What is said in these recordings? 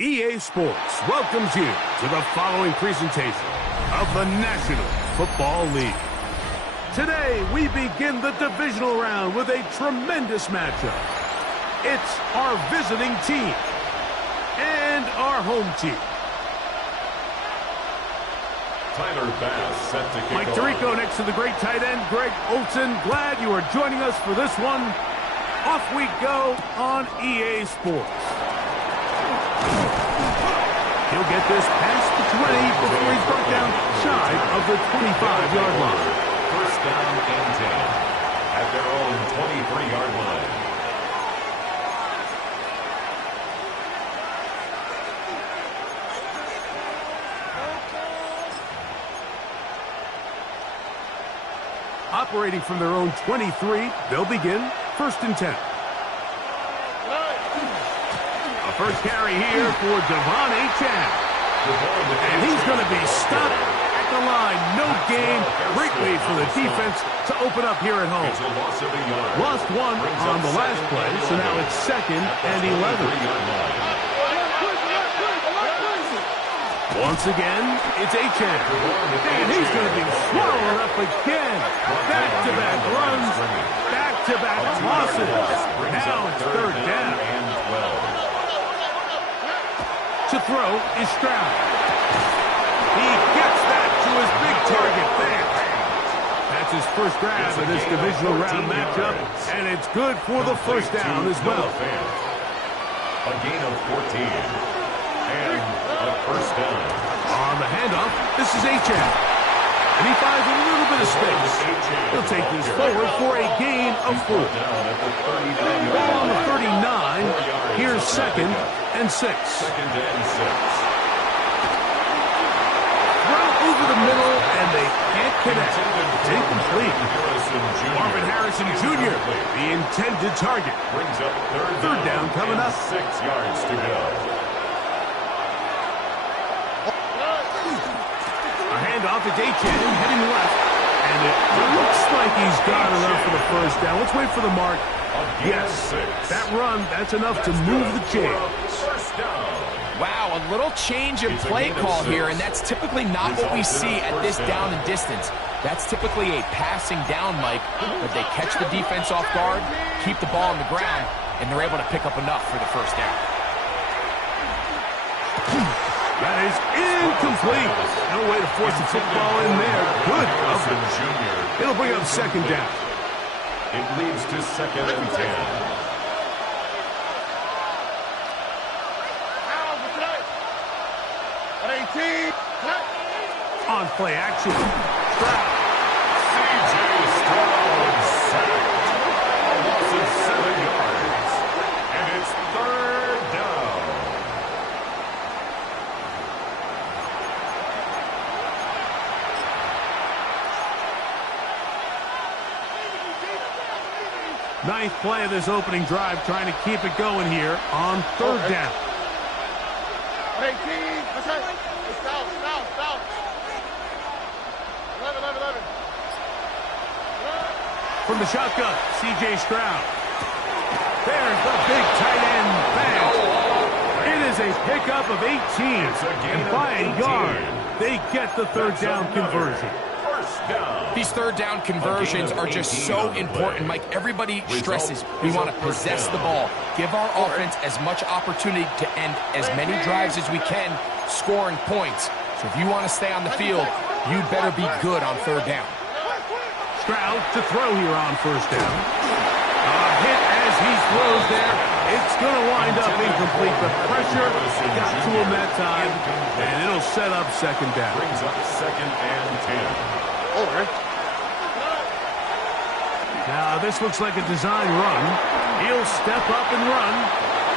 EA Sports welcomes you to the following presentation of the National Football League. Today, we begin the divisional round with a tremendous matchup. It's our visiting team and our home team. Tyler Bass set to kick Mike Tirico next to the great tight end, Greg Olsen. Glad you are joining us for this one. Off we go on EA Sports. He'll get this past the 20 before he's brought down shy of the 25-yard line. First down and 10 at their own 23-yard line. Operating from their own 23, they'll begin first and 10. A first carry here for Devon Achane. And he's going to be stopped at the line. No gain. Great way for the defense to open up here at home. Lost one on the last play, so now it's second and 11. Once again, it's Achane. And he's going to be swallowed up again. Back-to-back runs, back-to-back tosses. Now it's third down. To throw is Stroud. He gets that to his big target there. That's his first grab in this divisional round matchup, and it's good for the first down as well. A gain of 14. And a first down. On the handoff, this is Achane. And he finds a little bit of space. He'll take this forward for a gain of 4. Ball on the 39. Here's second and 6. Second and 6. Throw over the middle, and they can't connect. It's incomplete. Marvin Harrison Jr., the intended target. Brings up Third down coming up. 6 yards to go. A handoff to Achane, heading left. And it looks like he's got enough for the first down. Let's wait for the mark. Yes, that run, that's enough to move the chains. Wow, a little change in play call here, and that's typically not what we see at this down and distance. That's typically a passing down, Mike, but they catch the defense off guard, keep the ball on the ground, and they're able to pick up enough for the first down. That is incomplete. No way to force the football in there. Good coverage. It'll bring up second down. It leads to 2nd and 10. On play action. Stroud. C.J. Stroud sacked. A loss of 7 yards. And it's 3rd down. Ninth play of this opening drive, trying to keep it going here on 3rd down. From the shotgun, C.J. Stroud. There's the big tight end bang. It is a pickup of 18. And by a yard, they get the 3rd down conversion. These 3rd down conversions are just so important, Mike. Everybody stresses we want to possess the ball, give our offense as much opportunity to end as many drives as we can, scoring points. So if you want to stay on the field, you better be good on 3rd down. Stroud to throw here on 1st down. A hit as he throws there. It's going to wind up incomplete. The pressure got to him that time, and it'll set up 2nd down. Brings up 2nd and 10. Now, this looks like a design run. He'll step up and run.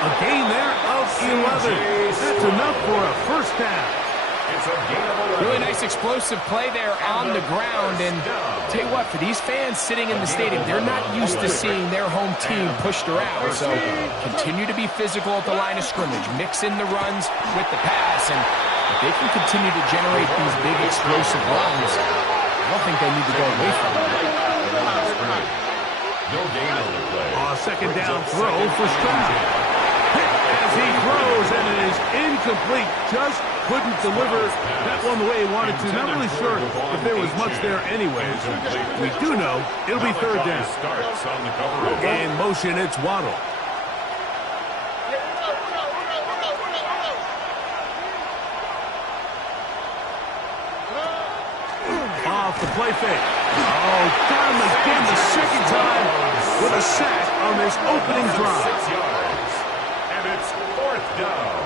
A gain there of 11. That's enough for a 1st down. It's a gain of 11. Really nice explosive play there on the ground. And tell you what, for these fans sitting in the stadium, they're not used to seeing their home team pushed around. So continue to be physical at the line of scrimmage. Mix in the runs with the pass. And if they can continue to generate these big explosive runs, I don't think they need to go away from it. No gain on the play. A 2nd down throw for Stroud. Hit as he throws, and it is incomplete. Just couldn't deliver that one the way he wanted to. Not really sure if there was much there anyways. We do know it'll be 3rd down. Starts on the coverage. In motion, it's Waddle. Off the play fake. Oh, got him again the 2nd time with a sack on this opening drive. 6 yards. And it's 4th down.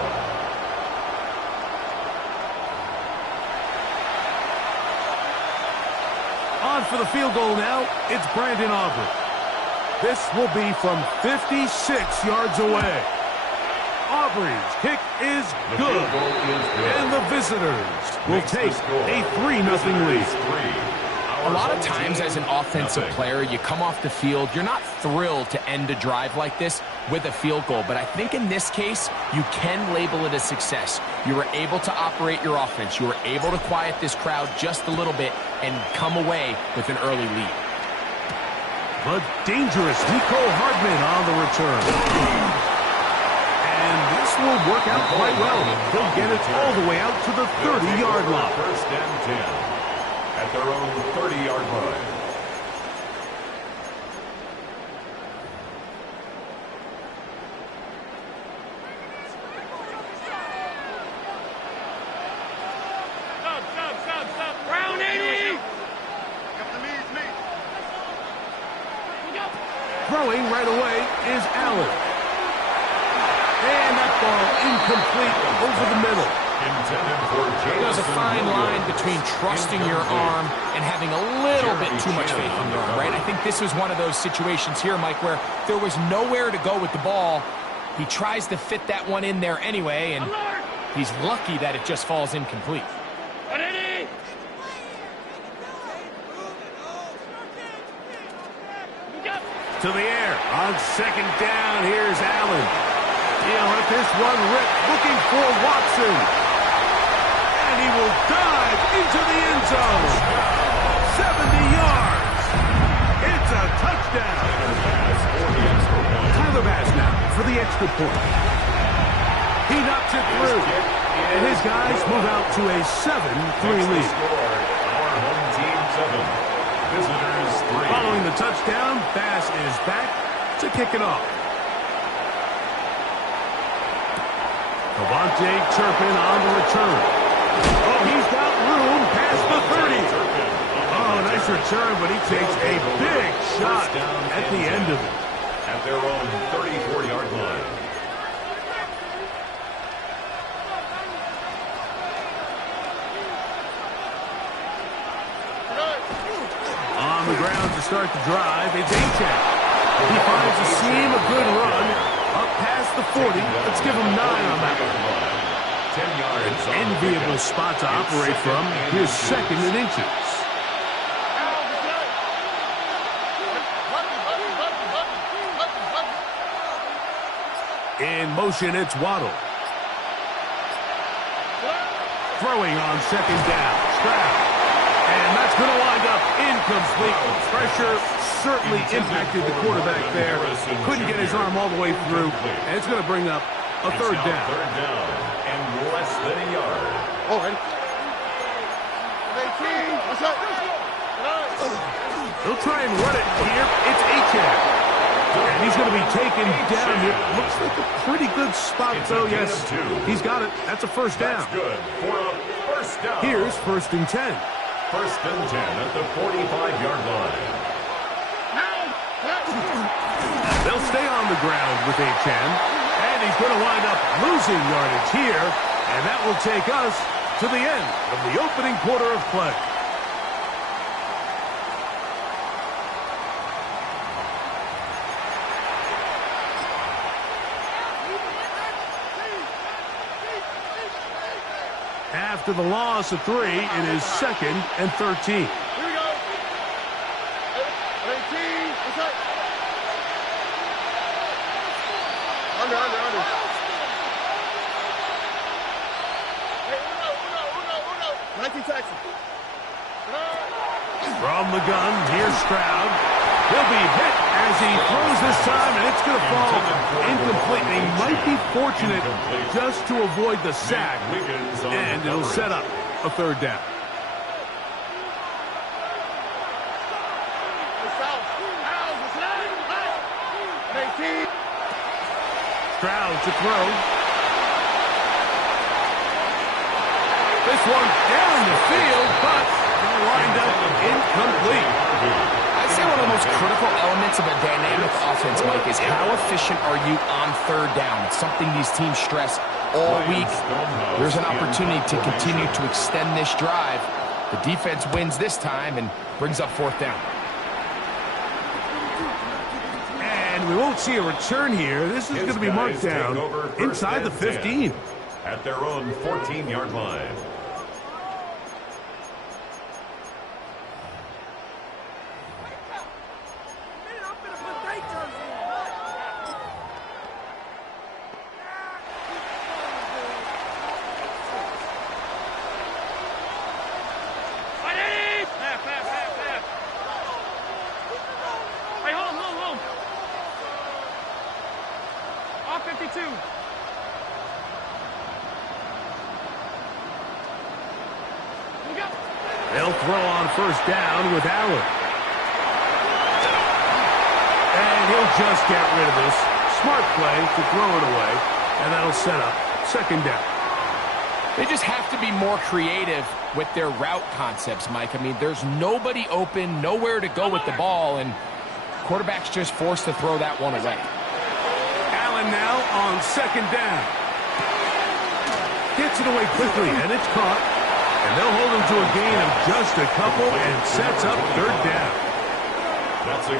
On for the field goal now, it's Brandon Aubrey. This will be from 56 yards away. Aubrey's kick is good. And the visitors will take a 3-0 lead. A lot of times as an offensive player, you come off the field, you're not thrilled to end a drive like this with a field goal. But I think in this case, you can label it a success. You were able to operate your offense. You were able to quiet this crowd just a little bit and come away with an early lead. But dangerous Nico Hardman on the return. And this will work out quite well. He'll get it all the way out to the 30-yard line. 1st and 10. At their own 30-yard line. Stop. Brown 80! Throwing right away is Allen. And that ball incomplete over the middle. There's a fine line between trusting your arm and having a little bit too much faith in your arm, right? I think this was one of those situations here, Mike, where there was nowhere to go with the ball. He tries to fit that one in there anyway, and he's lucky that it just falls incomplete. To the air on 2nd down. Here's Allen. He'll let this one rip, looking for Watson. And he will dive into the end zone. 70 yards. It's a touchdown. Tyler Bass now for the extra point. He knocks it through. And his guys move out to a 7-3 lead. Our home team 7. visitors 3. Following the touchdown, Bass is back to kick it off. Devontae Turpin on the return. Oh, he's got room past the 30. Oh, nice return, but he takes a big shot at the end of it. At their own 34-yard line. On the ground to start the drive, it's Achane. He finds a seam, a good run, up past the 40. Let's give him 9 on that one. 10 yards. An enviable spot to operate from. Here's second and inches. In motion, it's Waddle. Throwing on second down. Stroud. And that's going to wind up incomplete. Pressure certainly impacted the quarterback there. Couldn't get his arm all the way through. And it's going to bring up a third down. Third down and less than a yard. Oh, ready? He'll try and run it here. It's Achane. And he's going to be taken down here. Looks like a pretty good spot, though. Yes, he's got it. That's a first down. That's good for a first down. Here's first and 10. First and 10 at the 45-yard line. They'll stay on the ground with Achane. And he's going to wind up losing yardage here. And that will take us to the end of the opening quarter of play. After the loss of 3, it is second and 13. Here we go. 18. What's up? Under. Hey, Uno. 19 Texas. From the gun, here's Stroud. He'll be hit as he throws this time, and it's going to fall incomplete. He might be fortunate just to avoid the sack, and it'll set up a third down. Stroud to throw. This one down the field, but will wind up incomplete. I'd say one of the most critical elements of a dynamic offense, Mike, is how efficient are you on third down. It's something these teams stress all week. There's an opportunity to continue to extend this drive. The defense wins this time and brings up fourth down. And we won't see a return here. This is going to be marked down inside the 15. At their own 14-yard line. They'll throw on first down with Allen. And he'll just get rid of this. Smart play to throw it away. And that'll set up second down. They just have to be more creative with their route concepts, Mike. I mean, there's nobody open, nowhere to go with the ball, and quarterback's just forced to throw that one away. Allen now on second down. Gets it away quickly, and it's caught. And they'll hold him to a gain of just a couple and sets up third down.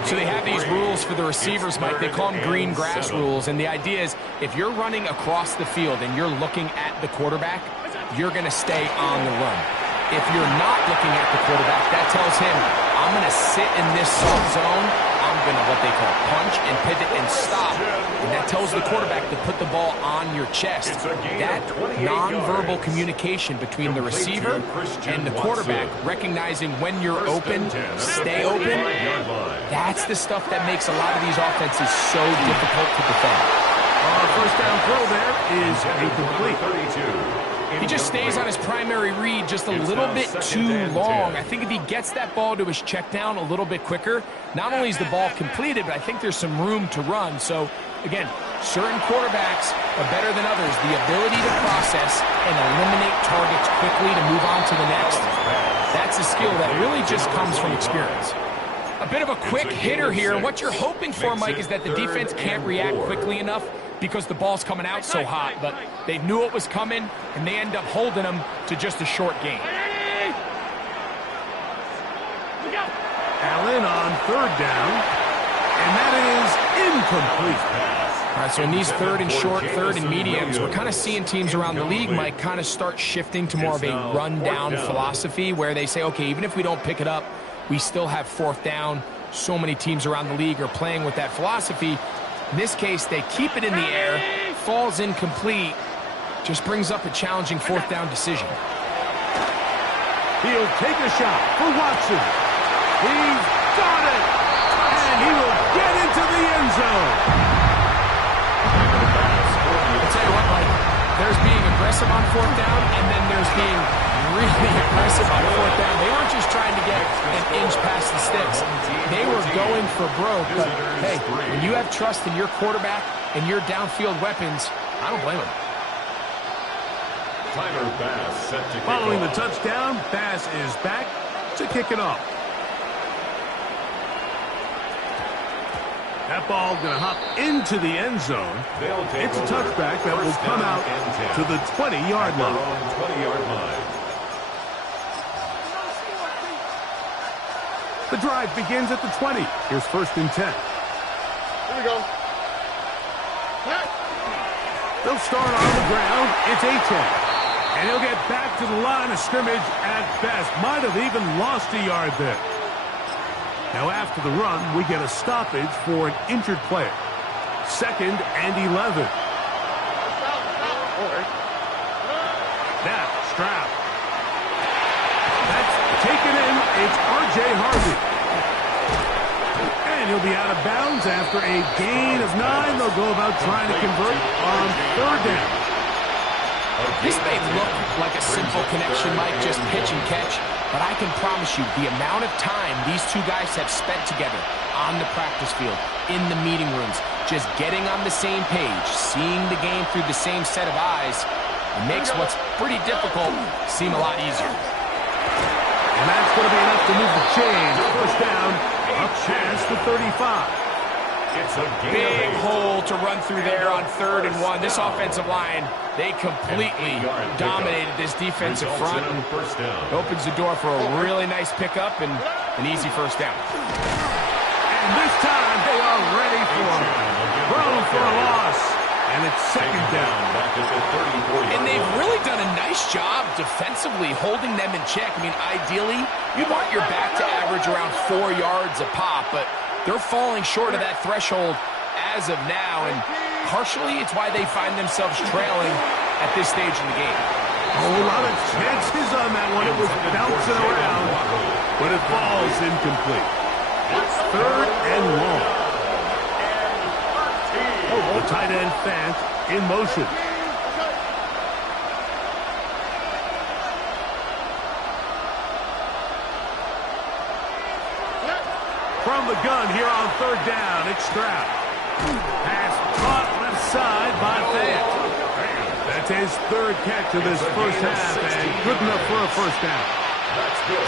So they have these rules for the receivers, Mike. They call them green grass rules. And the idea is if you're running across the field and you're looking at the quarterback, you're going to stay on the run. If you're not looking at the quarterback, that tells him, I'm going to sit in this soft zone. I'm going to what they call punch and pivot and stop. And that tells the quarterback to put the ball on your chest. That nonverbal communication between the receiver and the quarterback, recognizing when you're open, stay open, that's the stuff that makes a lot of these offenses so difficult to defend. First down throw there is incomplete. He just stays on his primary read just a little bit too long. I think if he gets that ball to his check down a little bit quicker, not only is the ball completed, but I think there's some room to run. So, again, certain quarterbacks are better than others. The ability to process and eliminate targets quickly to move on to the next, that's a skill that really just comes from experience. A bit of a quick hitter here. What you're hoping for, Mike, is that the defense can't react quickly enough because the ball's coming out so hot. But they knew it was coming, and they end up holding them to just a short gain. Allen on third down, and that is incomplete. All right, so in these third and short, third and mediums, we're kind of seeing teams around the league, Mike, kind of start shifting to more of a run-down philosophy where they say, okay, even if we don't pick it up, we still have fourth down. So many teams around the league are playing with that philosophy. In this case, they keep it in the air, falls incomplete, just brings up a challenging fourth down decision. He'll take a shot for Watson. He's got it, and he will get into the end zone. I'll tell you what, Mike, there's being aggressive on fourth down, and then there's being really aggressive on fourth down. They weren't just trying to get an inch past the sticks. They were going for broke. But, hey, when you have trust in your quarterback and your downfield weapons, I don't blame them. Tyler Bass set to kick Following the off. touchdown, Bass is back to kick it off. That ball going to hop into the end zone. They'll take It's a over. touchback that will First come down out and 10. to the 20-yard At their line. own 20-yard line. The drive begins at the 20. Here's first and 10. Here we go. They'll start on the ground. It's A-10. And he'll get back to the line of scrimmage at best. Might have even lost a yard there. Now after the run, we get a stoppage for an injured player. Second and 11. Now Stroud. That's taken in. It's R.J. Harvey. And he'll be out of bounds after a gain of 9. They'll go about trying to convert on third down. This may look like a simple connection, Mike, just pitch and catch, but I can promise you the amount of time these two guys have spent together on the practice field, in the meeting rooms, just getting on the same page, seeing the game through the same set of eyes, it makes what's pretty difficult seem a lot easier. And that's going to be enough to move the chains. First down, up past the 35. It's a Big hole to run through there on 3rd and 1. This offensive line, they completely dominated this defensive front. And First down. opens the door for a really nice pickup and an easy first down. And this time they are ready for him. Thrown for a loss. And it's second down. Back at the 34-yard And they've line. really done a nice job defensively holding them in check. I mean, ideally, you want your back to average around 4 yards a pop, but they're falling short of that threshold as of now, and partially it's why they find themselves trailing at this stage in the game. A lot of chances on that one. It was bouncing around, but it falls incomplete. It's third and long. The tight end Fant in motion. From the gun here on third down, it's Stroud. Pass caught left side by Fant. That's his third catch of this first half, and good enough for a first down.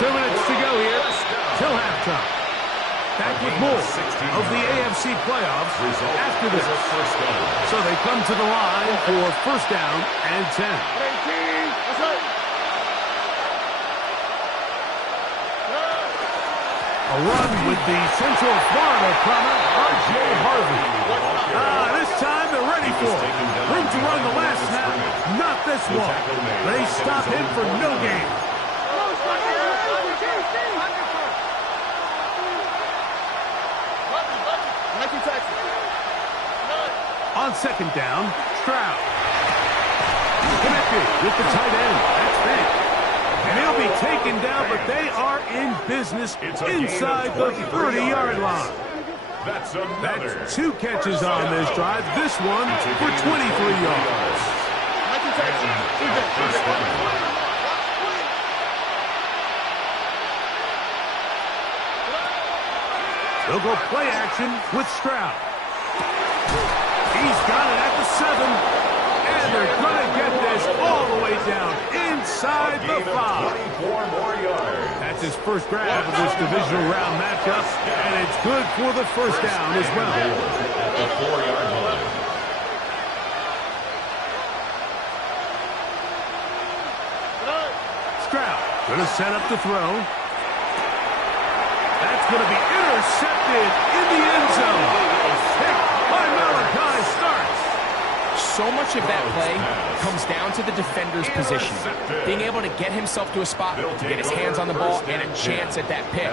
2 minutes to go here till halftime. Back with more of the AFC playoffs after this. So they come to the line for first down and 10. A run with the Central Florida comer, R.J. Harvey. This time they're ready for it. Room to run the last snap, not this one. They stop him for no gain. On second down, Stroud. Connected with the tight end. That's Fant. And he'll be taken down, but they are in business inside the 30-yard line. That's another. That's 2 catches on this drive. This one for 23 yards. They'll go play action with Stroud. He's got it at the 7. And they're going to get this all the way down inside the 5. 24 more yards. That's his first grab of this divisional round matchup, and it's good for the first down as well. At the 4-yard line. Stroud going to set up to throw. That's going to be intercepted in the end zone. Picked by Malachi Starks. So much of that play comes down to the defender's position. Being able to get himself to a spot, to get his hands on the ball, and a chance at that pick.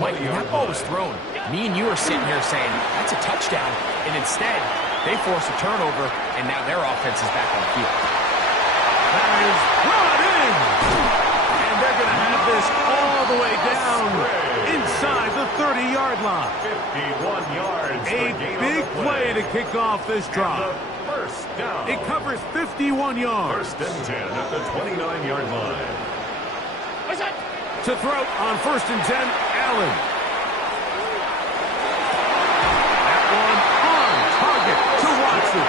Mike, when that ball was thrown, me and you are sitting here saying, that's a touchdown. And instead, they force a turnover, and now their offense is back on the field. That is brought in. And they're going to have this all the way down inside the 30-yard line. 51 yards. A big play to kick off this drive. First down. It covers 51 yards. First and 10 at the 29-yard line. To throw on first and 10, Allen. That one on target to Watson.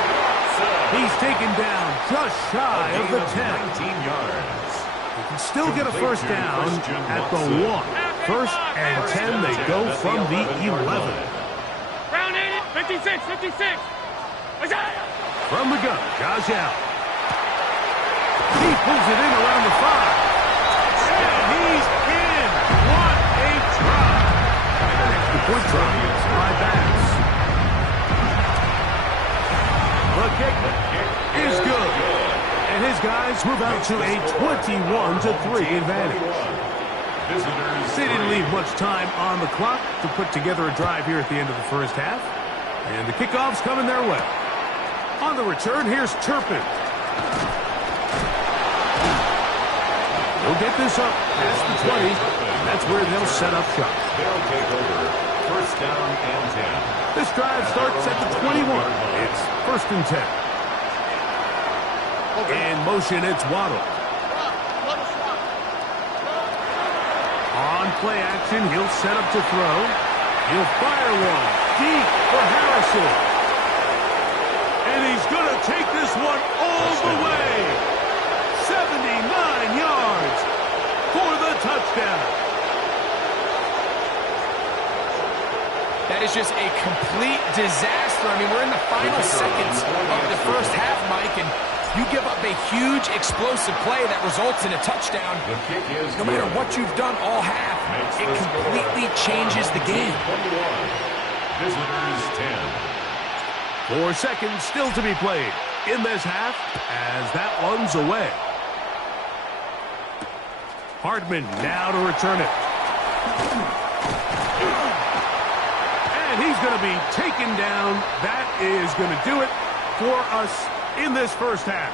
He's taken down just shy of the 10. 19 yards. He can still get a first down at the 1. First and 10, they go from the 11. Round 80, 56, 56. From the gun, Josh Allen. He pulls it in around the 5. And he's in. What a try. An extra point try by Bass. The kick is good. And his guys move out to a 21-3 advantage. They didn't leave much time on the clock to put together a drive here at the end of the first half. And the kickoff's coming their way. On the return, here's Turpin. They'll get this up past the 20. And that's where they'll set up shop. They'll take over. First down and 10. This drive starts at the 21. It's first and 10. In motion, it's Waddle. On play action, he'll set up to throw. He'll fire one deep for Harrison. And he's going to take this one all the way. 79 yards for the touchdown. That is just a complete disaster. I mean, we're in the final seconds of the first half, Mike, and you give up a huge explosive play that results in a touchdown. No matter what you've done all half, it completely changes the game. Visitors 10. 4 seconds still to be played in this half as that one's away. Hardman now to return it. And he's going to be taken down. That is going to do it for us in this first half.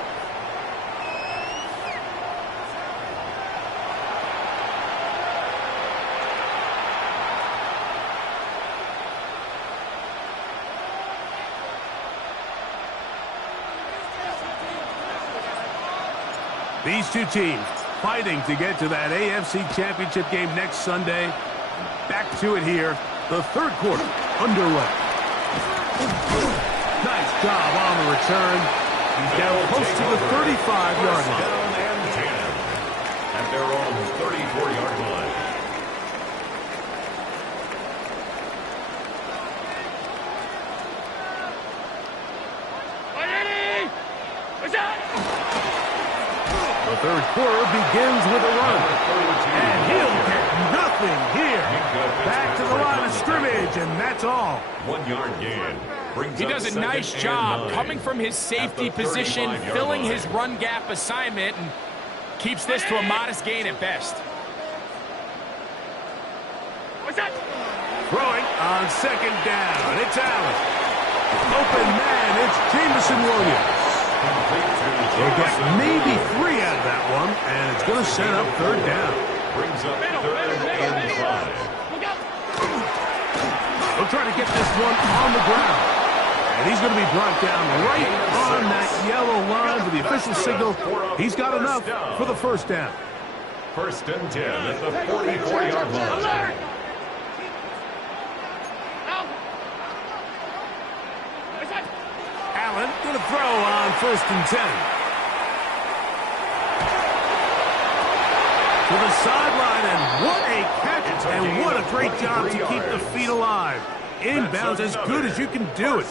These two teams fighting to get to that AFC Championship game next Sunday. Back to it here. The third quarter underway. Nice job on the return. He's down close to the 35-yard line. Down and 10 at their own 34-yard line. The third quarter begins with a run. And he'll get nothing here. Back to the line of scrimmage, and that's all. 1 yard gain. He does a nice job coming from his safety position, filling his run gap assignment, and keeps this to a modest gain at best. Throwing on second down. It's Allen. Open man, it's Jameson Williams. They get maybe 3 out of that one, and it's going to set up third down. Brings up third and 5. They'll try to get this one on the ground. And And he's going to be brought down right on that yellow line for the official signal. He's got enough for the first down. First and 10 at the 44-yard line. Allen going to throw on first and 10. To the sideline, and what a catch, and what a great job to keep the feet alive. Inbounds as good as you can do it.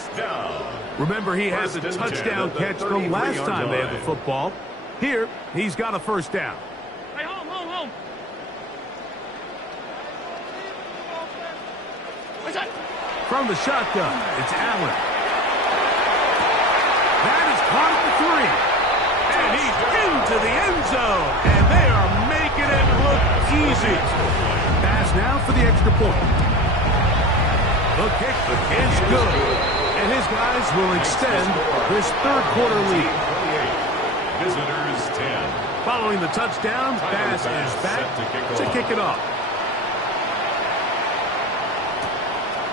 Remember, he had the touchdown catch the last time they had the football. Here, he's got a first down. Hey, home. What's that? From the shotgun, it's Allen. That is caught at the 3. And he's into the end zone. And they are making it look easy. Pass now for the extra point. The kick is good. And his guys will extend this third quarter lead. Visitors 10. Following the touchdown, Bass is back to kick it off.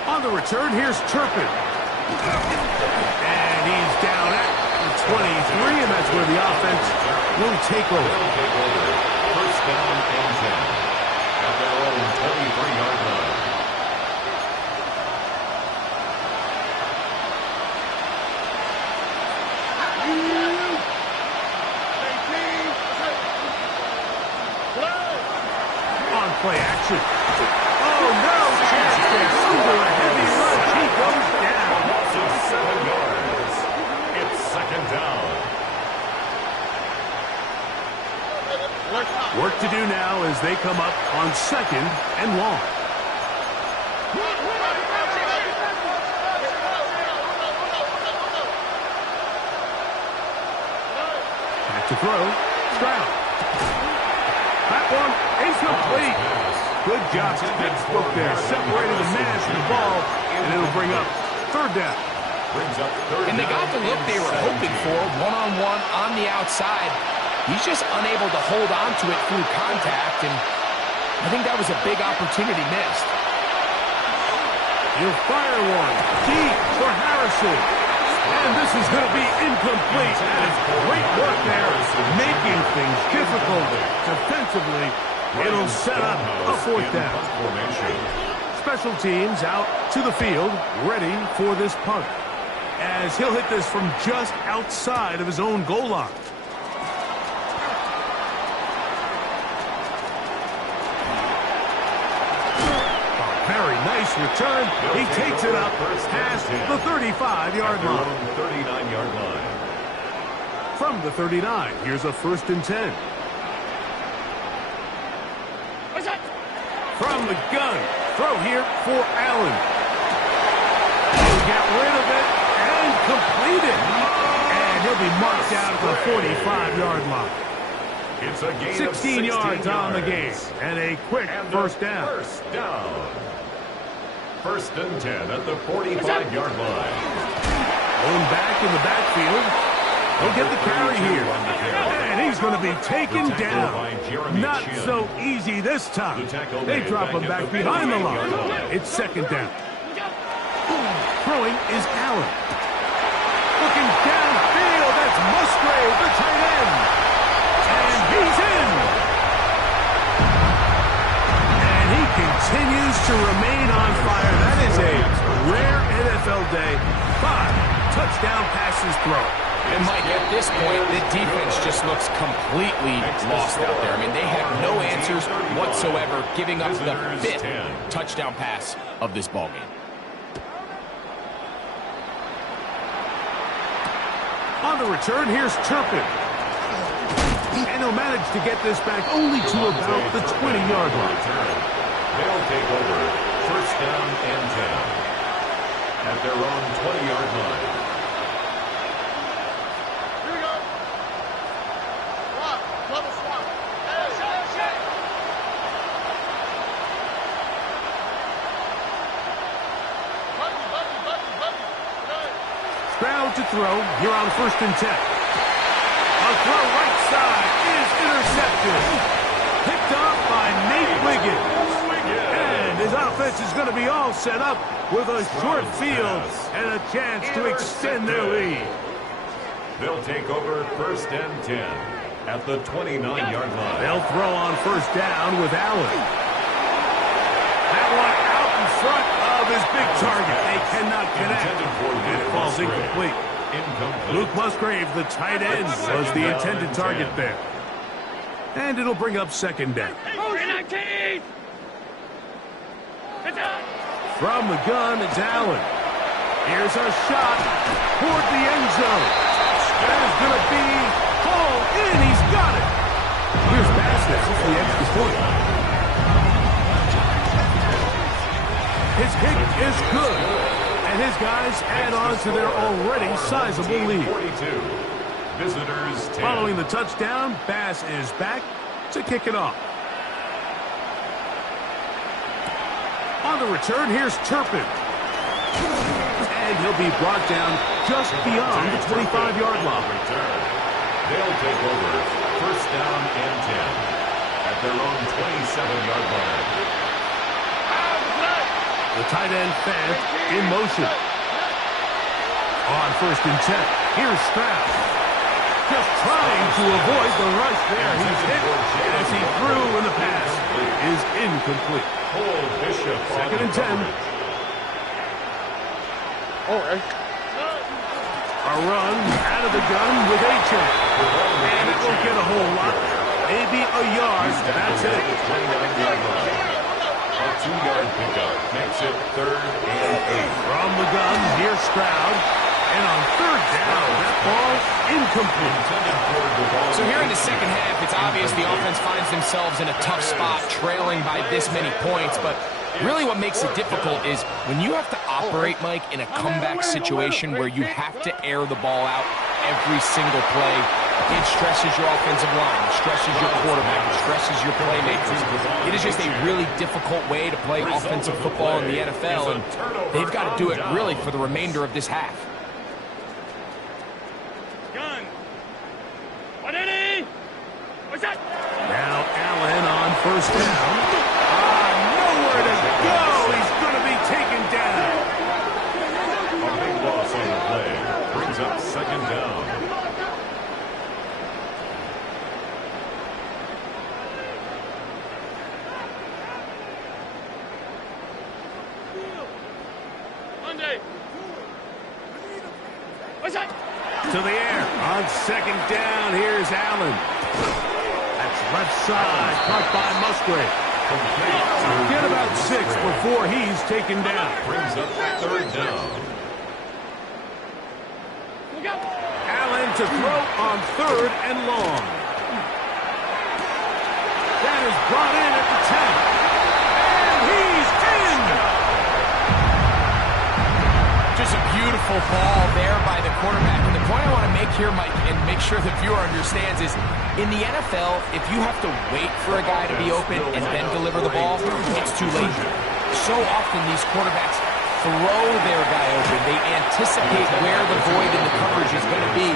On the return, here's Turpin. And he's down at the 23, and that's where the offense will take over. First down and 10 at their own 23-yard line. On play action. Oh, no chance there. Under a heavy rush, he goes down. Loss of 7 yards. It's second down. Work to do now as they come up on second and long. Back to throw. Stroud. That one incomplete. Good job. Textbook there. Separating the man from the ball, and it'll bring up third down. And they got the look they were hoping for, one-on-one on the outside. He's just unable to hold on to it through contact, and I think that was a big opportunity missed. He'll fire one deep for Harrison. And this is going to be incomplete. That is great work there, making things difficult defensively. It'll set up a fourth down. Special teams out to the field, ready for this punt, as he'll hit this from just outside of his own goal line. Very nice return. He takes it up past the 35-yard line. 39-yard line. From the 39, here's a first and 10. What's that? From the gun, throw here for Allen. He'll get rid of it and complete it. And he'll be marked out at the 45-yard line. It's a gain 16 yards on the game, and a quick first down. First down. First and 10 at the 45-yard line. Going back in the backfield. He'll get the carry here. And he's going to be taken down. Not so easy this time. They drop him back behind the line. It's second down. Throwing is Allen. Looking downfield. That's Musgrave, the tight end. And he's in. And he continues to remain on fire. That is a rare NFL day. 5 touchdown passes thrown. And Mike, at this point, the defense just looks completely lost out there. I mean, they have no answers whatsoever, giving up the 5th touchdown pass of this ballgame. On the return, here's Turpin. And he'll manage to get this back only to about the 20-yard line. They'll take over first down and 10 at their own 20-yard line. Here we go. Swap. Double swap. Buddy. Stroud to throw here on first and 10. A throw right side is intercepted. Picked off by Nate Wiggins. And his offense is going to be all set up with a short field and a chance to extend their lead. They'll take over 1st and 10 at the 29-yard line. They'll throw on 1st down with Allen. That one out in front of his big target. They cannot connect. It falls incomplete. Luke Musgrave, the tight end, was the intended target there. And it'll bring up 2nd down. From the gun, it's Allen. Here's a shot toward the end zone. That is going to be hauled in. He's got it. Here's Bassett for the extra point. His kick is good. And his guys add on to their already sizable lead. 42. Visitors 10. Following the touchdown, Bass is back to kick it off. On the return, here's Turpin. And he'll be brought down just beyond the 25-yard line. They'll take over 1st down and 10 at their own 27-yard line. The tight end Fant in motion. On 1st and 10, here's Stroud. Just trying to avoid the rush there. He's hit as he threw, and the pass is incomplete. 2nd and 10. A run out of the gun with Achane. And it won't get a whole lot. Maybe a yard. That's it. A 2-yard pickup makes it 3rd and 8. From the gun, here's Stroud. And on 3rd down, that ball incomplete. So here in the second half, it's obvious the offense finds themselves in a tough spot, trailing by this many points. But really what makes it difficult is when you have to operate, Mike, in a comeback situation where you have to air the ball out every single play, it stresses your offensive line, it stresses your quarterback, it stresses your playmakers. It is just a really difficult way to play offensive football in the NFL, and they've got to do it really for the remainder of this half. Now Allen on 1st down. Nowhere to go. He's going to be taken down. A big loss on the play. Brings up 2nd down. To the air. On 2nd down, here's Allen. That's left side, caught by Musgrave. Get about 6 before he's taken down. Brings up 3rd down. Allen to throw on 3rd and long. That is brought in at the 10. And he's in! Just a beautiful ball there by the quarterback. And the point I want to make here, Mike, and make sure the viewer understands is, in the NFL, if you have to wait for a guy to be open and then deliver the ball, it's too late. So often these quarterbacks throw their guy open. They anticipate where the void in the coverage is going to be.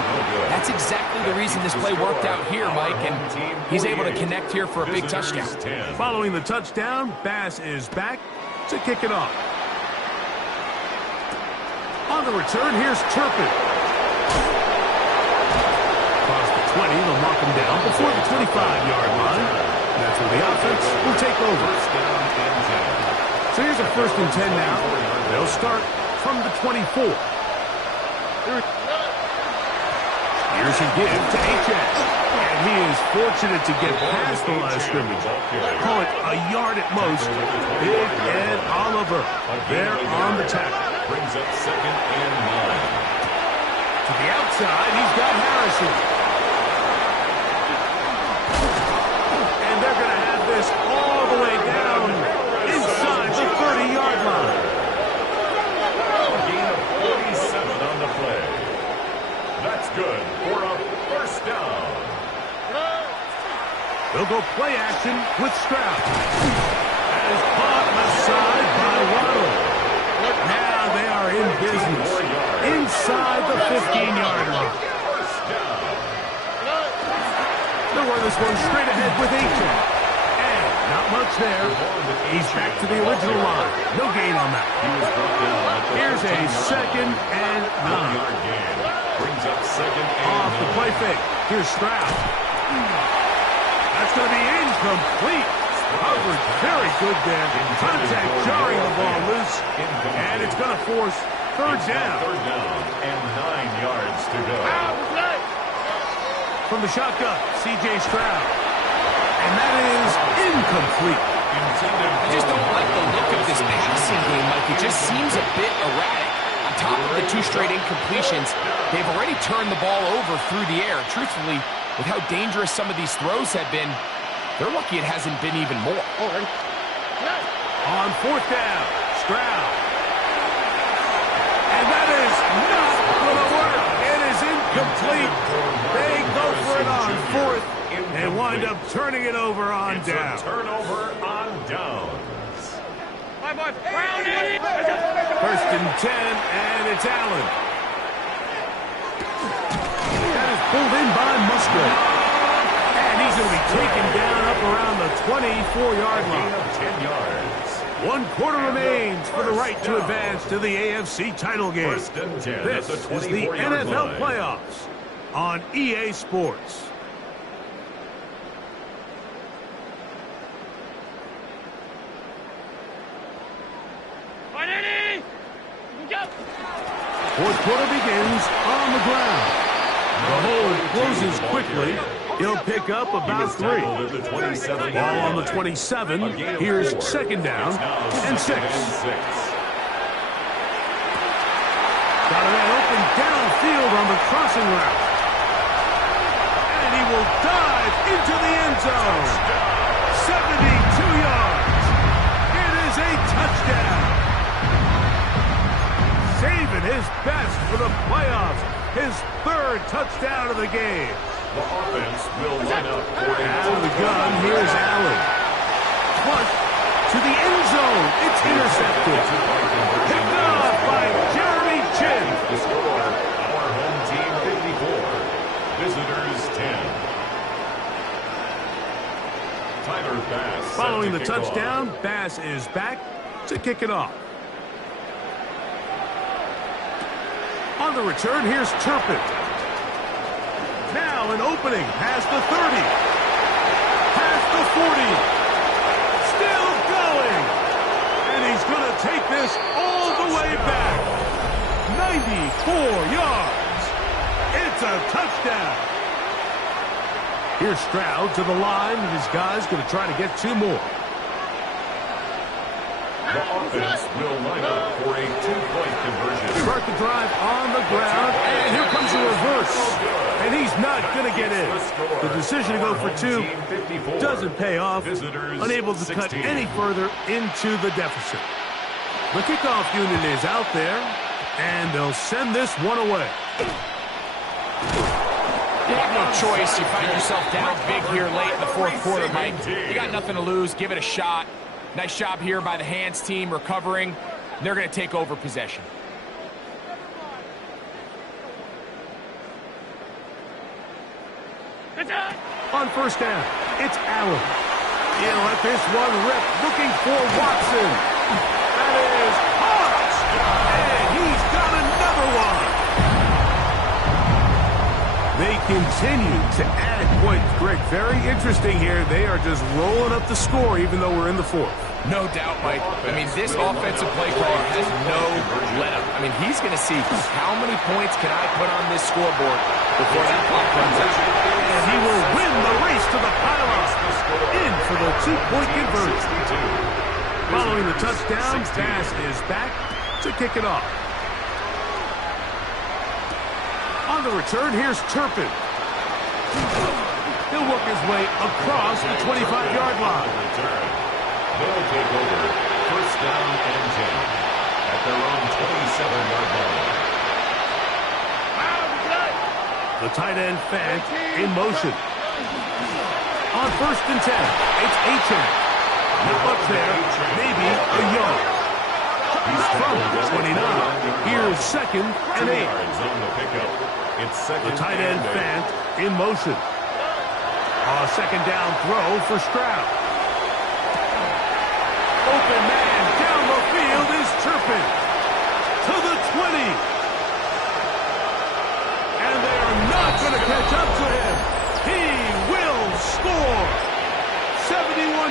That's exactly the reason this play worked out here, Mike, and he's able to connect here for a big touchdown. Following the touchdown, Bass is back to kick it off. On the return, here's Turpin. Across the 20, they'll knock him down before the 25-yard line. That's where the offense will take over. So here's a 1st and 10 now. They'll start from the 24. Here's a give to Achane. And he is fortunate to get past the line of scrimmage. Call it a yard at most. Big Ed Oliver there on the tackle. Brings up 2nd and 9. To the outside, he's got Harrison. And they're going to have this all the way down inside the 30-yard line. A gain of 47 on the play. That's good for a 1st down. They'll go play action with Stroud. That is caught on the side by Waddle. Now they are in business inside the 15-yard line. They'll run this one straight ahead with Achane. And not much much there. He's back to the original line. No gain on that. Here's a 2nd and 9. Brings up 2nd and Off the play fake. Here's Stroud. That's going to be incomplete. Covered very good there. Contact jarring the ball loose. And it's going to force 3rd down. 3rd down and 9 yards to go. From the shotgun, C.J. Stroud. And that is incomplete. I just don't like the look of this passing game, Mike. It just seems a bit erratic. On top of the 2 straight incompletions, they've already turned the ball over through the air. Truthfully, with how dangerous some of these throws have been, they're lucky it hasn't been even more. On 4th down, Stroud. And that is not going to work. It is incomplete. They go for it on 4th and wind up turning it over on It's down. a turnover on downs. 1st and 10, and it's Allen. That is pulled in by Musgrave. And he's going to be taken down up around the 24-yard line. 10 yards. 1 quarter remains for the right to advance to the AFC title game. 1st and 10 This at the is the 24-yard NFL line. playoffs on EA Sports. Fourth quarter begins on the ground. The hold closes quickly. He'll pick up about 3. Tackled at the 27 Ball on the 27. Here's 2nd down and 6. Got a man open downfield on the crossing route. And he will dive into the end zone. 72 yards. It is a touchdown. Saving his best for the playoffs. His 3rd touchdown of the game. The offense will line up for a Out of the gun, here's Allen. Flush to the end zone. It's intercepted. Picked up by Jeremy Chin. The score, our home team 54, visitors 10. Tyler Bass. Following the set to kick touchdown, off. Bass is back to kick it off. On the return, here's Turpin. Now an opening past the 30. Past the 40. Still going. And he's going to take this all the way back. 94 yards. It's a touchdown. Here's Stroud to the line, and his guy's going to try to get 2 more. The offense will line up for a 2-point conversion. Start the drive on the ground, and here comes a reverse. And he's not going to get in. The decision to go for 2 doesn't pay off. Unable to cut any further into the deficit. The kickoff unit is out there, and they'll send this one away. You have no choice. You find yourself down big here late in the 4th quarter, Mike. You got nothing to lose. Give it a shot. Nice job here by the hands team recovering. They're going to take over possession. On 1st down, it's Allen. He'll let this one rip, looking for Watson. That is Hart. And he's got another one. They continue to add points. Greg, very interesting here. They are just rolling up the score even though we're in the 4th. No doubt, Mike. I mean, this offensive play caller has no let-up. I mean, he's going to see how many points can I put on this scoreboard before that clock runs out. And he will win the race to the pylon. In for the 2-point conversion. Following the touchdown, Bass is back to kick it off. On the return, here's Turpin. He'll work his way across the 25-yard line. They'll take over 1st down and 10 at their own 27-yard line. The tight end Fant in motion. On 1st and 10, it's Achane. Not much there, maybe a yard. From the 29, here's 2nd and 8. On the pickup. It's 2nd The tight end and 8. Fant in motion. A 2nd down throw for Stroud.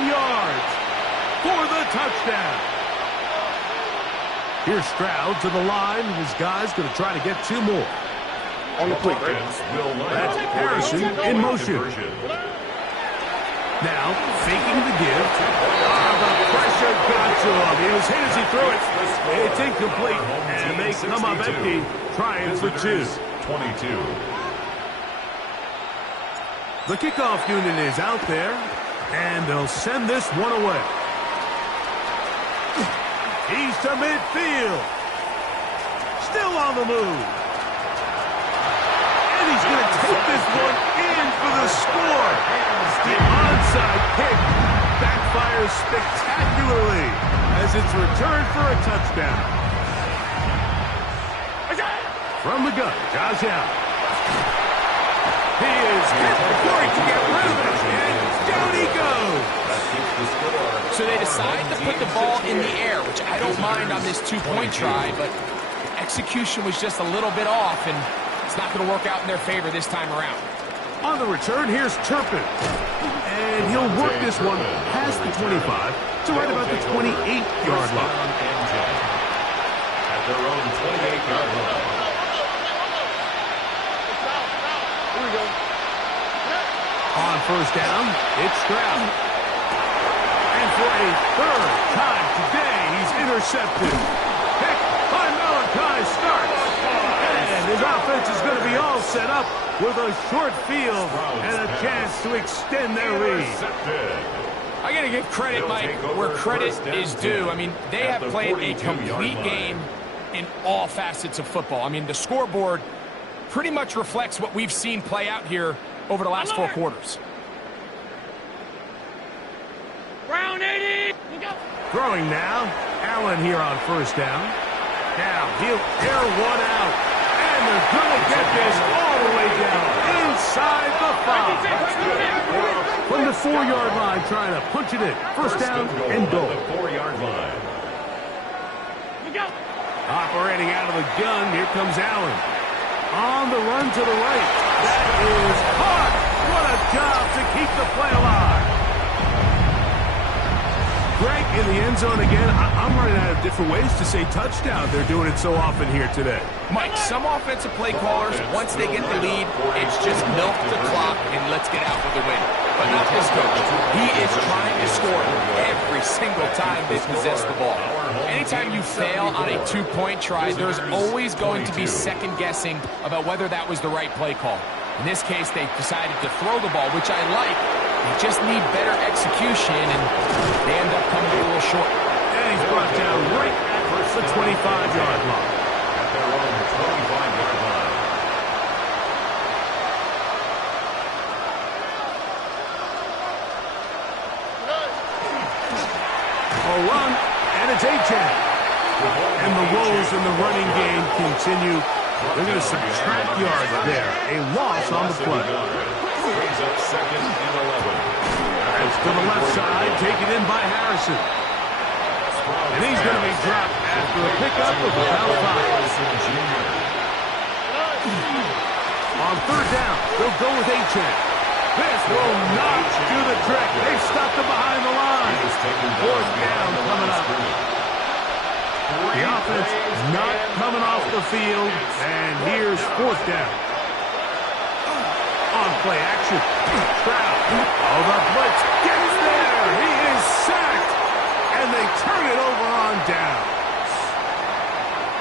yards for the touchdown. Here's Stroud to the line. His guy's going to try to get 2 more. On the quick. That's Harrison in motion. Now, faking the give. The pressure got to him. He was hit as he threw it. It's incomplete, and they come up empty, trying for 2. 22. The kickoff unit is out there, and they'll send this one away. He's to midfield. Still on the move. And he's going to take this one in for the score. The onside kick backfires spectacularly as it's returned for a touchdown. From the gun, Josh Allen. He is hit before he can get rid of it, and down he goes. So they decide to put the ball in the air, which I don't mind on this 2-point try, but execution was just a little bit off, and it's not going to work out in their favor this time around. On the return, here's Turpin. And he'll work this one past the 25 to right about the 28-yard line. At their own 28-yard line. Here we go. On first down, it's Stroud. And for a 3rd time today, he's intercepted. Pick by Malachi starts. And his offense is going to be all set up with a short field and a chance to extend their lead. I got to give credit, Mike, where credit is due. I mean, they have played a complete game in all facets of football. I mean, the scoreboard pretty much reflects what we've seen play out here over the last 4 quarters. Round 80. Throwing now. Allen here on first down. Now he'll air one out. And they're going to get this all the way down inside the 5. From the 4-yard line, trying to punch it in. First down and goal. The 4-yard line. Operating out of the gun, here comes Allen. On the run to the right. That is caught. What a job to keep the play alive. Greg in the end zone again. I'm running out of different ways to say touchdown. They're doing it so often here today. Mike, some offensive play callers, once they get the lead, it's just milk the clock and let's get out with the win. But not this coach. He is trying to score every single time they possess the ball. Anytime you fail on a 2-point try, there's always going to be second guessing about whether that was the right play call. In this case, they decided to throw the ball, which I like. They just need better execution, and they end up coming a little short. And he's brought down right at the 25-yard line. At their own 25-yard line. A run, and it's Achane. And the woes in the running game continue. They're going to subtract yards there. A loss on the play. Brings up 2nd and 11. That's to the left side, taken in by Harrison. And he's going to be dropped after a pickup of about 5. On 3rd down, they'll go with Achane. This will not do the trick. They've stopped him behind the line. 4th down coming up. The offense not coming off the field, and here's 4th down. On play action, Stroud. Oh, the blitz gets there. He is sacked, and they turn it over on down.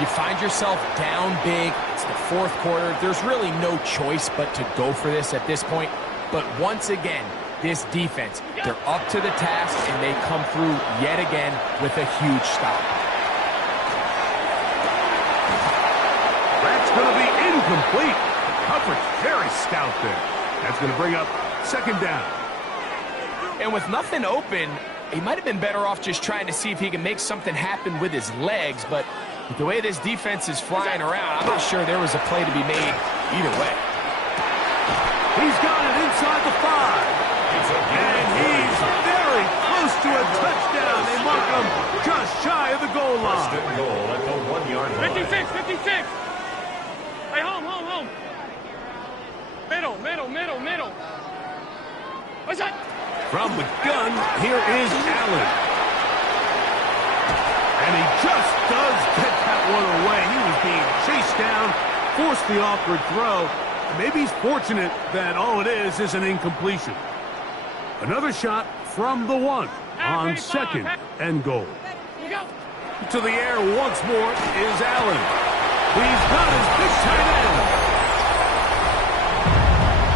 You find yourself down big. It's the 4th quarter. There's really no choice but to go for this at this point. But once again, this defense, they're up to the task, and they come through yet again with a huge stop. That's going to be incomplete. Coverage very stout there. That's going to bring up 2nd down. And with nothing open, he might have been better off just trying to see if he can make something happen with his legs. But with the way this defense is flying around, I'm not sure there was a play to be made either way. He's got it inside the 5. And he's very close to a touchdown. They mark him just shy of the goal line. Goal at the 1-yard line. 56, 56. Hey, home. Middle. What's that? From the gun, here is Allen. And he just does get that one away. He was being chased down, forced the awkward throw. Maybe he's fortunate that all it is an incompletion. Another shot from the one on second and goal. To the air once more is Allen. He's got his big tight end.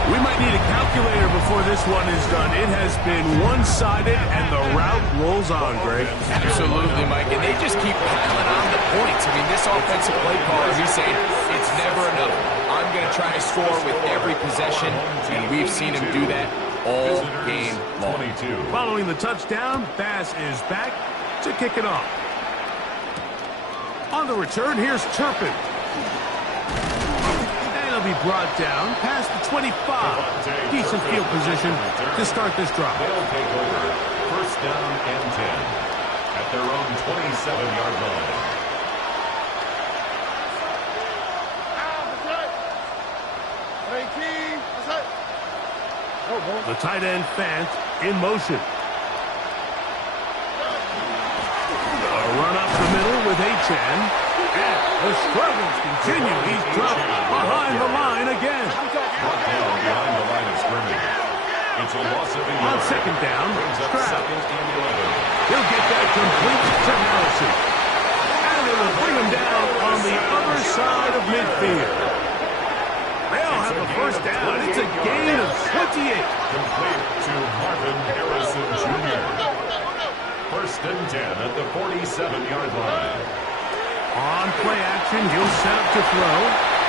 We might need a calculator before this one is done. It has been one-sided, and the route rolls on, Greg. Absolutely, Mike. And they just keep piling on the points. I mean, this offensive play caller, he's saying it's never enough. I'm going to try to score with every possession, and we've seen him do that all game long. Following the touchdown, Bass is back to kick it off. On the return, here's Turpin. He'll be brought down past the 25. Decent field position to start this drive. They'll take over first down and 10 at their own 27-yard line. The tight end Fant in motion. A run up the middle with Achane. And the struggles continue. He's dropped behind the line again. Brought down behind the line of scrimmage. It's a loss of a yard. On second down, Stroud. Second and 11. He'll get that complete to Harrison. And it will bring him down on the other side of midfield. They'll have a first down. It's a gain of 28. Complete to Marvin Harrison Jr. First and 10 at the 47-yard line. On play action, he'll set up to throw.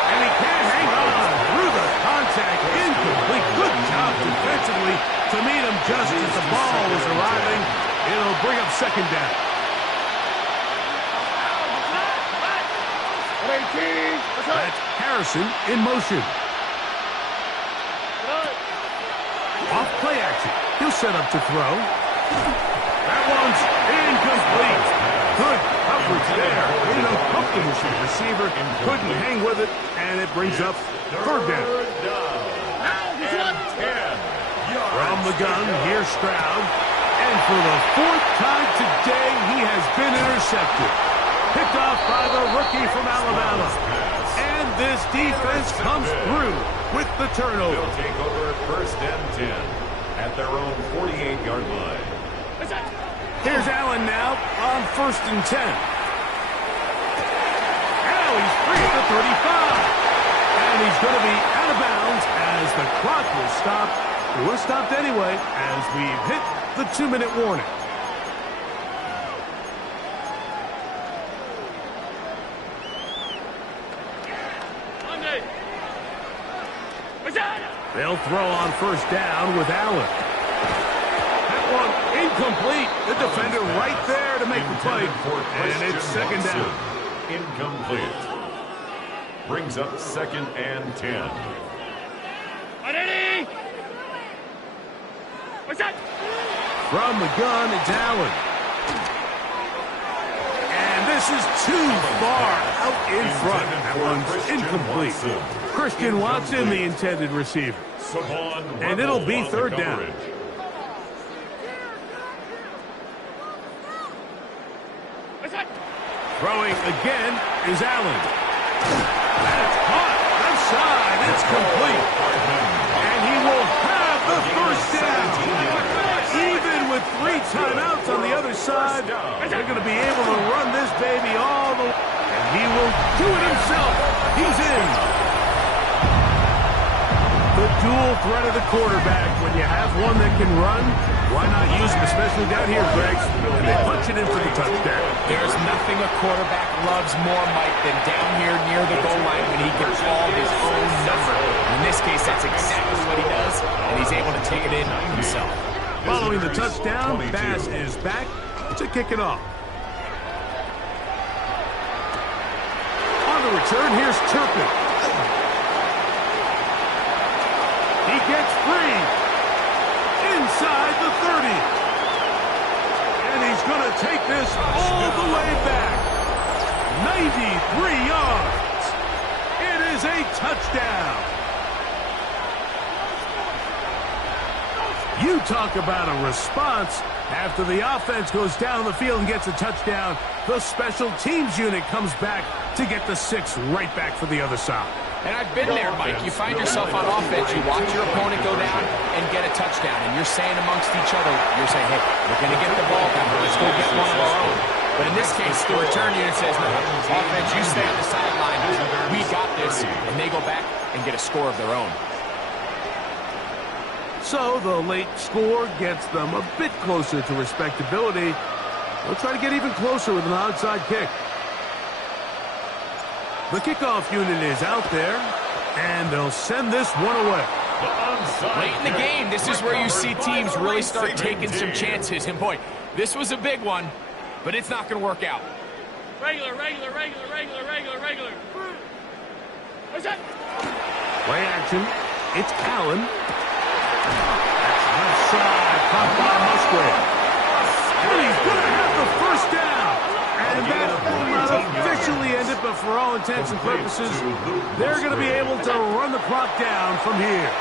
And he can't hang on through the contact. Incomplete. Good job defensively to meet him just as the ball was arriving. It'll bring up second down. That's Harrison in motion. Off play action. He'll set up to throw. That one's incomplete. Good coverage there. You know, comfortable for the receiver. Couldn't hang with it, and it brings up third down. From the gun, here's Stroud. And for the fourth time today, he has been intercepted. Picked off by the rookie from Alabama. And this defense comes through with the turnover. They'll take over first and 10 at their own 48-yard line. Here's Allen now on first and 10. Now he's free at the 35. And he's going to be out of bounds as the clock will stop. We're stopped anyway as we've hit the 2-minute warning. They'll throw on first down with Allen. That one incomplete. The defender right there to make the play. And it's second down. Incomplete. Brings up second and 10. From the gun, it's Allen. And this is too far out in front. That one's incomplete. Christian Watson, the intended receiver. And it'll be third down. Throwing again is Allen. That's caught. Left side. It's complete. And he will have the first down. Even with 3 timeouts on the other side, they're going to be able to run this baby all the way. And he will do it himself. He's in. The dual threat of the quarterback. When you have one that can run, why not use him, especially down here, Greg? And they punch it in for the touchdown. There's nothing a quarterback loves more, Mike, than down here near the goal line when he can call his own number. In this case, that's exactly what he does, and he's able to take it in himself. Following the touchdown, Bass is back to kick it off. On the return, here's Turpin. He gets free inside the 30. And he's going to take this all the way back. 93 yards. It is a touchdown. You talk about a response. After the offense goes down the field and gets a touchdown, the special teams unit comes back to get the 6 right back for the other side. And I've been there, Mike. You find yourself on offense, you watch your opponent go down and get a touchdown, and you're saying amongst each other, you're saying, hey, we're going to get the ball down, let's go get one of our own. But in this case, the return unit says, no, offense, you stay on the sideline. We got this. And they go back and get a score of their own. So the late score gets them a bit closer to respectability. They'll try to get even closer with an onside kick. The kickoff unit is out there, and they'll send this one away. Late in the game, this is where you see teams really start taking some chances. And boy, this was a big one, but it's not going to work out. Regular, regular, regular, regular, regular, regular. What's that? Play action. It's Allen. That's left side, caught by Musgrave. And he's going to have the first down. And that will not officially end it, but for all intents and purposes, they're going to be able to run the clock down from here.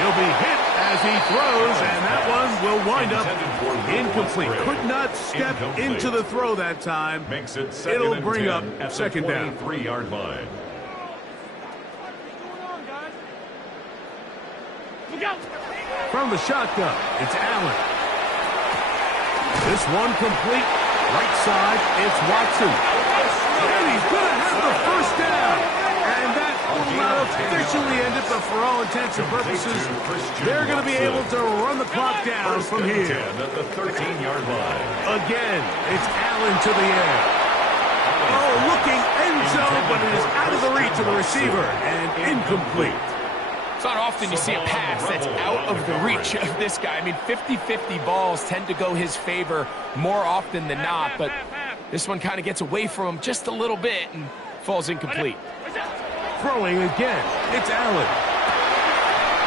He'll be hit as he throws, and that one will wind up incomplete. Could not step into the throw that time. It'll bring up second down. 23-yard line. From the shotgun, it's Allen. This one complete. Right side, it's Watson. And he's going to have the first down. And that will not officially end it, but for all intents and purposes, they're going to be able to run the clock down from here. At the 13-yard line. Again, it's Allen to the air. Oh, looking end zone, but it is out of the reach of the receiver and incomplete. It's not often you see a pass that's out of the reach of this guy. I mean, 50-50 balls tend to go his favor more often than not, but this one kind of gets away from him just a little bit and falls incomplete. Throwing again, it's Allen.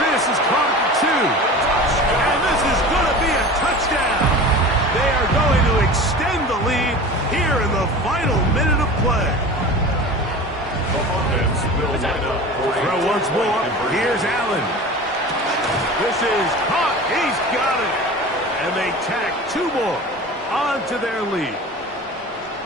This is caught at the 2. And this is going to be a touchdown. They are going to extend the lead here in the final minute of play. Throw once more. Here's Allen. This is caught. He's got it. And they tack 2 more onto their lead.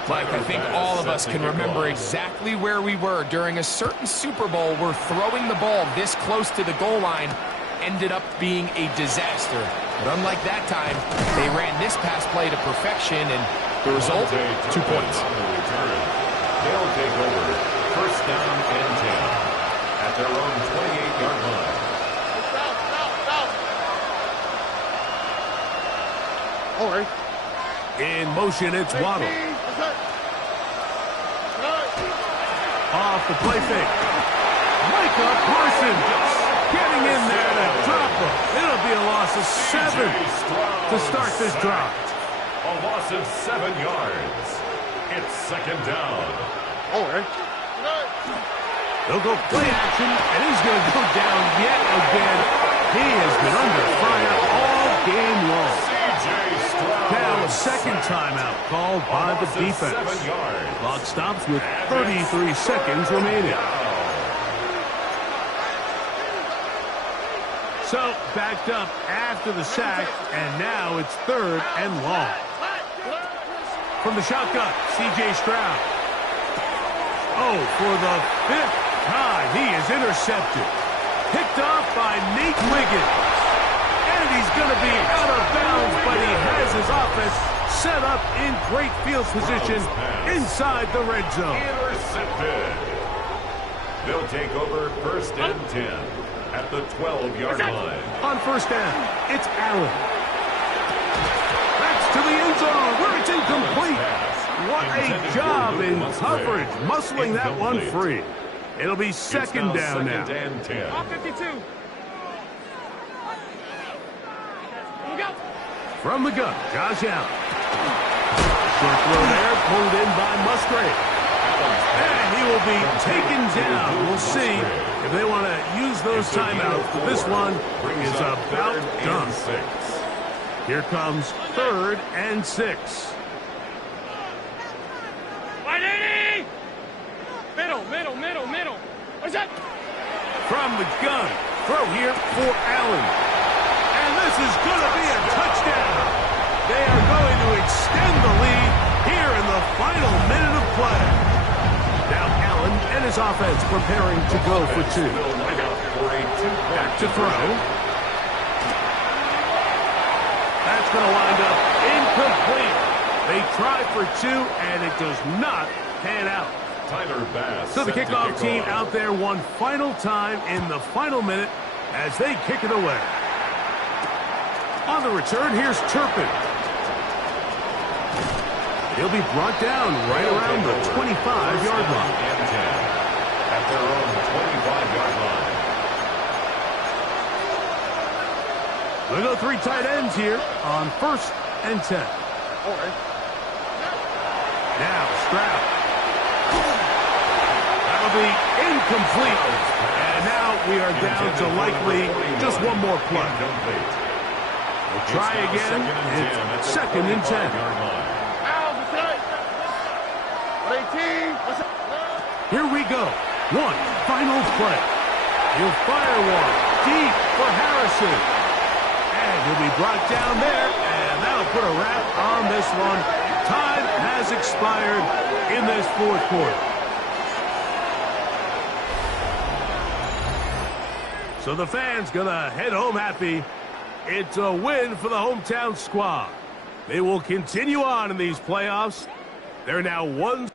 Mike, I think all of us can remember exactly where we were during a certain Super Bowl where throwing the ball this close to the goal line ended up being a disaster. But unlike that time, they ran this pass play to perfection, and the result, 2 points. They'll take over. First down and 10 at their own 28-yard line. All right. In motion, it's Waddle. Off the play fake. Micah Parsons getting in there to drop him. It'll be a loss of 7 to start this drive. A loss of 7 yards. It's second down. All right. They'll go play action, and he's going to go down yet again. He has been under fire all game long. Now a second timeout called by the defense. Clock stops with 33 seconds remaining. So backed up after the sack, and now it's 3rd and long. From the shotgun, C.J. Stroud. Oh, for the 5th time, he is intercepted. Picked off by Nate Wiggins. And he's going to be out of bounds, but he has his offense set up in great field position inside the red zone. Intercepted. They'll take over first and 10 at the 12-yard line. On first down, it's Allen. That's to the end zone where it's incomplete. What a job in coverage, muscling that one free. It'll be second down now. And 10. Off 52. From the gun, Josh Allen. Short throw there, pulled in by Musgrave. And he will be taken down. We'll see if they want to use those timeouts. This one is about done. Here comes 3rd and 6. Middle. What's that? From the gun, throw here for Allen. And this is going to be a touchdown. They are going to extend the lead here in the final minute of play. Now Allen and his offense preparing to go for two. Back to throw. That's going to wind up incomplete. They try for two, and it does not pan out. Tyler Bass. So the kickoff team out there one final time in the final minute as they kick it away. On the return, here's Turpin. He'll be brought down right around the 25-yard line. At their own 25-yard line. We'll go three tight ends here on 1st and 10. All right. Now Stroud. That'll be incomplete. And now we are down to likely just one more play. We'll try again. It's 2nd and 10. Here we go. One final play. He'll fire one deep for Harrison. And he'll be brought down there. And that'll put a wrap on this one. Time has expired in this 4th quarter. So the fans gonna head home happy. It's a win for the hometown squad. They will continue on in these playoffs. They're now 1